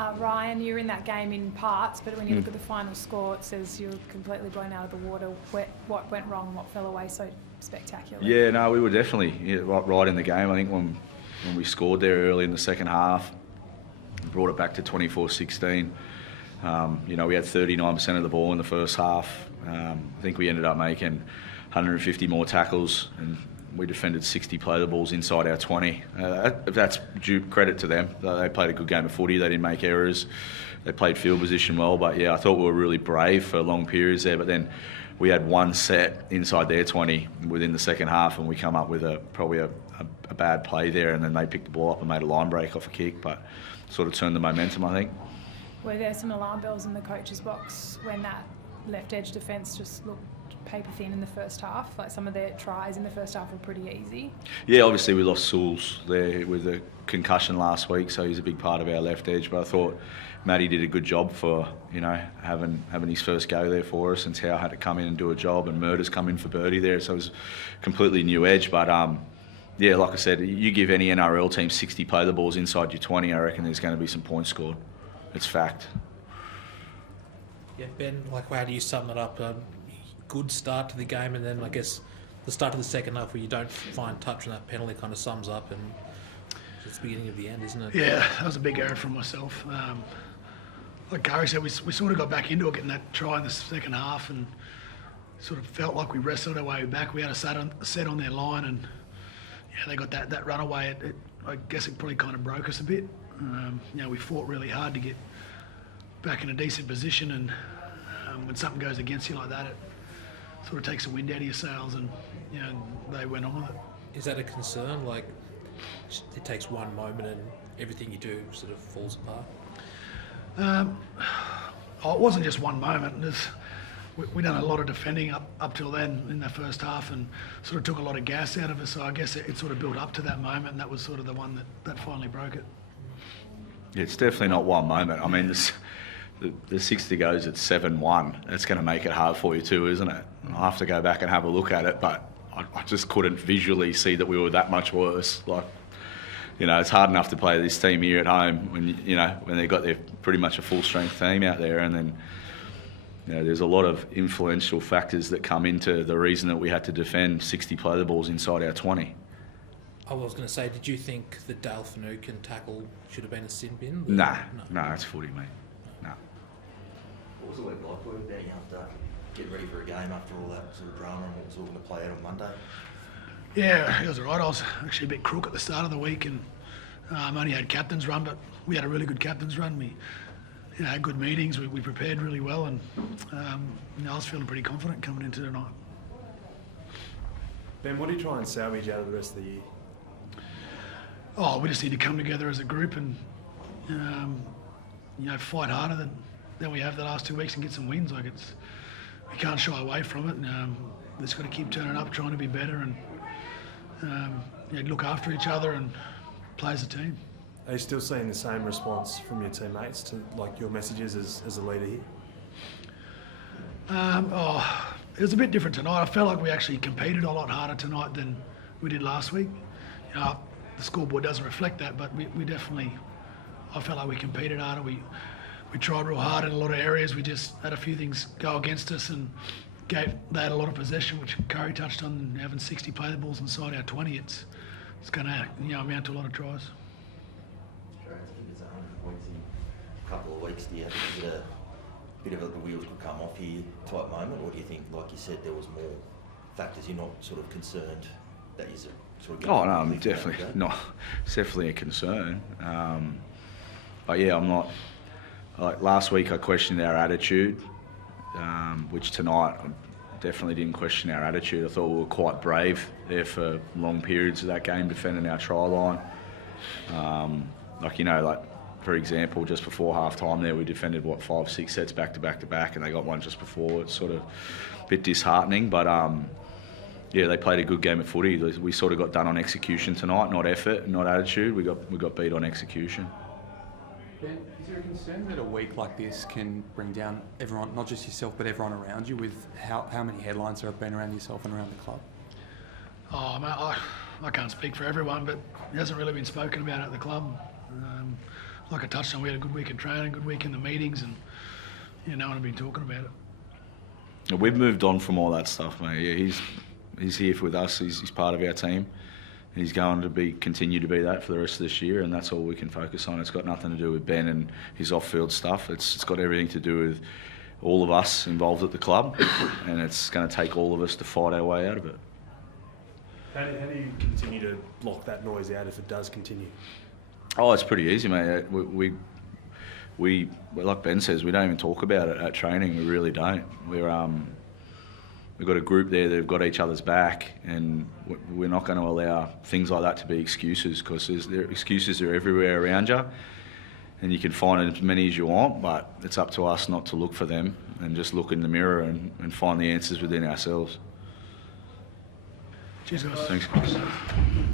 Ryan, you're in that game in parts, but when you look at the final score, it says you're completely blown out of the water. What went wrong? What fell away so spectacularly? Yeah, no, we were definitely right in the game. I think when we scored there early in the second half, brought it back to 24-16. We had 39% of the ball in the first half. I think we ended up making 150 more tackles, and we defended 60 play balls inside our 20. That's due credit to them. They played a good game of footy. They didn't make errors. They played field position well. But yeah, I thought we were really brave for long periods there. But then we had one set inside their 20 within the second half, and we come up with probably a bad play there, and then they picked the ball up and made a line break off a kick, but sort of turned the momentum, I think. Were there some alarm bells in the coach's box when that left edge defence just looked paper thin in the first half? Like some of their tries in the first half were pretty easy. Yeah, obviously we lost Souls there with a concussion last week, so he's a big part of our left edge. But I thought Matty did a good job for having his first go there for us, and Tao had to come in and do a job, and Murder's come in for Birdie there, so it was a completely new edge. But yeah, like I said, you give any NRL team 60 play the balls inside your 20, I reckon there's going to be some points scored. It's fact. Yeah, Ben, how do you sum it up? Good start to the game, and then I guess the start of the second half where you don't find touch on that penalty kind of sums up, and it's the beginning of the end, isn't it? Yeah, that was a big error from myself. Like Gary said, we sort of got back into it, getting that try in the second half, and sort of felt like we wrestled our way back. We had a set on their line, and yeah, they got that runaway. I guess it probably kind of broke us a bit. We fought really hard to get back in a decent position, and when something goes against you like that, it sort of takes the wind out of your sails, and they went on with it. Is that a concern? Like, it takes one moment and everything you do sort of falls apart? It wasn't just one moment. We done a lot of defending up till then in the first half, and sort of took a lot of gas out of us. So I guess it sort of built up to that moment, and that was sort of the one that finally broke it. Yeah, it's definitely not one moment. I mean, the 60 goes at 7-1. That's going to make it hard for you too, isn't it? I'll have to go back and have a look at it, but I just couldn't visually see that we were that much worse. It's hard enough to play this team here at home when they've got their pretty much a full strength team out there, and then there's a lot of influential factors that come into the reason that we had to defend 60 play the balls inside our 20. I was going to say, did you think the Dale Finucane tackle should have been a sin bin? No, it's footy, mate. No. What was the week like for you, Benny, after getting ready for a game after all that sort of drama and what was all going to play out on Monday? Yeah, it was all right. I was actually a bit crook at the start of the week, and only had captain's run, but we had a really good captain's run. We had good meetings. We prepared really well, and I was feeling pretty confident coming into tonight. Ben, what do you try and salvage out of the rest of the year? We just need to come together as a group and fight harder than we have the last 2 weeks and get some wins. We can't shy away from it. And, just got to keep turning up, trying to be better, and look after each other and play as a team. Are you still seeing the same response from your teammates to your messages as a leader here? It was a bit different tonight. I felt like we actually competed a lot harder tonight than we did last week. The scoreboard doesn't reflect that, but we definitely, I felt like we competed harder. We tried real hard in a lot of areas. We just had a few things go against us, and they had a lot of possession, which Curry touched on, having 60 play the balls inside our 20. It's going to amount to a lot of tries. I think it's 100 points in a couple of weeks. Do you think a bit of the wheels could come off here type moment, or do you think, like you said, there was more factors you're not sort of concerned that you're sort of... Oh no, I'm definitely not. It's definitely a concern. But yeah, I'm not. Like last week, I questioned our attitude, which tonight I definitely didn't question our attitude. I thought we were quite brave there for long periods of that game, defending our try line. For example, just before half time there, we defended 5-6 sets back to back, and they got one just before. It's sort of a bit disheartening, but they played a good game of footy. We sort of got done on execution tonight, not effort, not attitude. We got beat on execution. Ben, is there a concern that a week like this can bring down everyone, not just yourself, but everyone around you, with how many headlines there have been around yourself and around the club? I can't speak for everyone, but it hasn't really been spoken about at the club. like I touched on, we had a good week of training, good week in the meetings, and no one had been talking about it. We've moved on from all that stuff, mate. Yeah, he's here with us. He's part of our team. He's going to continue to be that for the rest of this year, and that's all we can focus on. It's got nothing to do with Ben and his off-field stuff. It's got everything to do with all of us involved at the club, and it's going to take all of us to fight our way out of it. How do you continue to block that noise out if it does continue? Oh, it's pretty easy, mate. We like Ben says, we don't even talk about it at training. We really don't. We've got a group there that have got each other's back, and we're not going to allow things like that to be excuses, because excuses are everywhere around you, and you can find as many as you want, but it's up to us not to look for them and just look in the mirror and find the answers within ourselves. Cheers, guys. Thanks, guys.